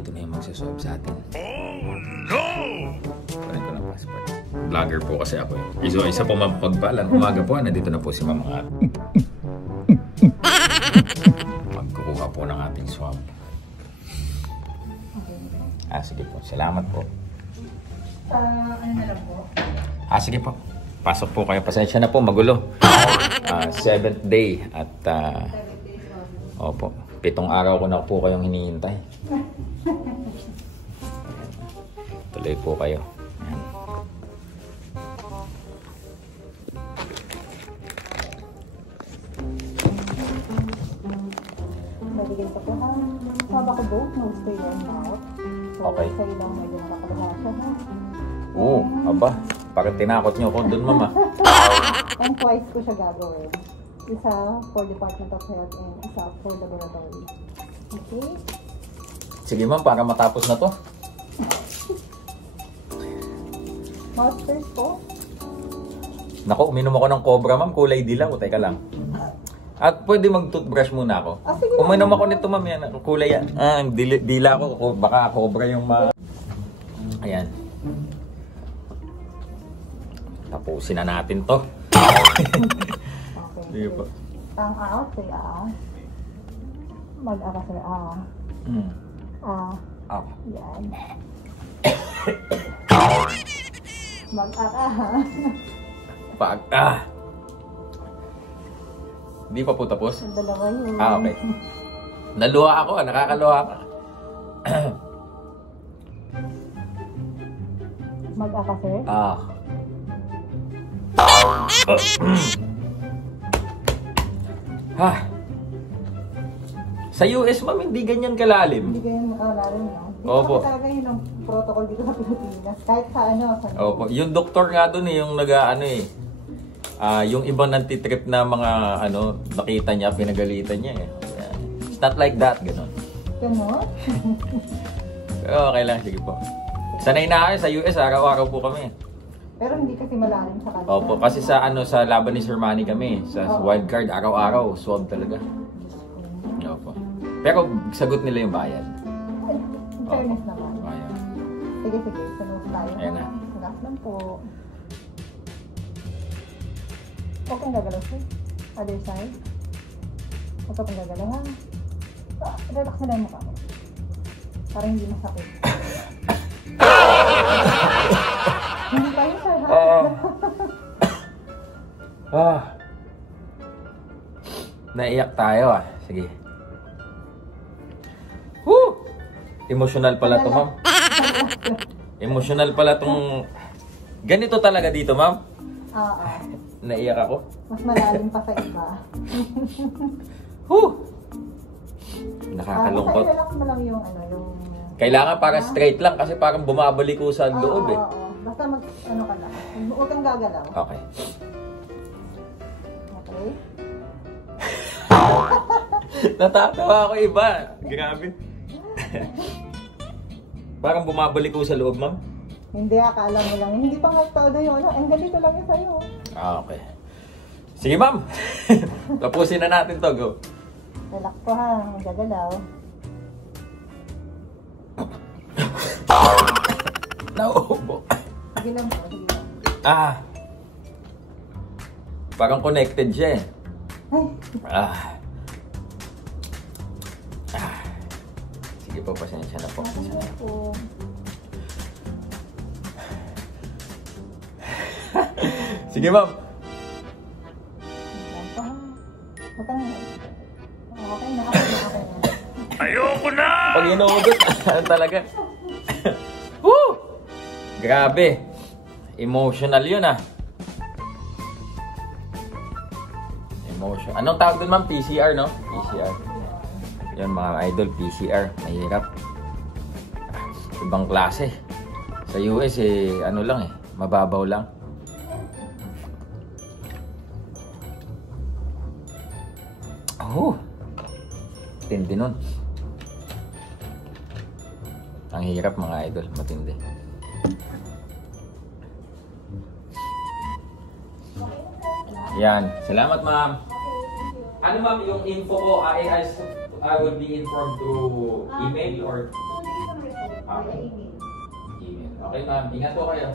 dito na yung magsasolve sa atin. Oh no! Kunin ko ng passport. Vlogger po kasi ako eh. So, isa po mapagpalang umaga po, nandito na po si Mama At. Magkukuha po ng ating swab. Sige po. Salamat po. Ano na lang po? Sige po. Pasok po kayo. Pasensya na po, magulo. 7th day at opo, 7 araw ko na po kayong hinihintay. Tuloy po kayo. Ayan. Nabigay ko po ha. Haba ko both, no stay and out. So, Okay. sa'yo lang medyo nakakabahasa ha. Oo, aba. Bakit tinakot niyo ako doon, Mama? And twice ko siya gagawin. Isa for Department of Health and isa for laboratory. Okay? Sige, Ma'am, para matapos na to. Masters po? Naku, uminom ako ng Cobra, Ma'am. Kulay dilaw. Teka lang. At pwede mag-toothbrush muna ako. Sige. Uminom ako nito, Ma'am. Yan, kulay yan. Dila ko. Baka Cobra yung Ayan. Tapusin na natin to. Okay. Sige po. Ang out, say mag-aka sila yan. Mag-aka ha. Hindi pa po tapos? Ang dalawa yun. Okay. Naluha ako, nakakaluha ka. Mag-aka sir? Sa US, Ma'am, hindi ganyan kalalim. Hindi ganyan makalalim, no? Opo. Dito talaga yun ang protocol dito sa Pilipinas. Kahit sa Opo. Yung doktor nga doon yung yung ibang nantitrip na mga nakita niya, pinagalitan niya eh. Yeah. It's not like that, gano'n. Gano'n? Okay lang, sige po. Sanay na kayo sa US, araw-araw po kami. Pero hindi kasi malalim sa kanila. Opo, kasi sa sa laban ni Sir Manny kami, sa wildcard, araw-araw, swab talaga. Opo. Pero sagot nila yung bayad. In fairness naman. Bayad. Sige, sunod tayo. Ayan na. Relax lang po. Huwag kang gagalaw sir. Other side. Huwag kang gagalaw ha. Relax na lang yung mukha mo. Para hindi masakit. Hindi tayo sir ha. Naiyak tayo Sige. Woo! Emotional pala to, Ma'am. Emotional pala tong... Ganito talaga dito, Ma'am. Oo. Naiyak ako. Mas malalim pa sa iba. Woo! Nakakalungkot. Relax mo lang yung Kailangan para straight lang kasi parang bumabalik ko sa loob eh. Oo. Basta ka lang. Huwag kang gagalaw. Okay. Okay? Natatawa ako iba. Grabe. Parang bumabalik ko sa loob, Ma'am. Hindi, akala mo lang. Hindi pa nga todo yun. Ang ganito lang yun sa'yo. Okay. Sige, Ma'am. Tapusin na natin to. Go. Relax ko ha. Magagalaw. Nauubo. Sige lang po. Sige lang. Parang connected siya eh. Ay. Sige po, pasensya na po. Pasensya na po. Sige, Ma'am. Okay na. Ayoko na! Pag inuugot, talaga. Woo! Grabe. Emotional yun Emotion. Anong tawag dun, Ma'am? PCR, no? PCR. Yan mga idol, PCR. Mahirap. Ibang klase. Sa US mababaw lang. Tindi nun. Ang hirap mga idol, matindi. Yan. Salamat, Ma'am. Ano, Ma'am, yung info ko, I will be informed through email or... Okay ma'am, ingat po kayo.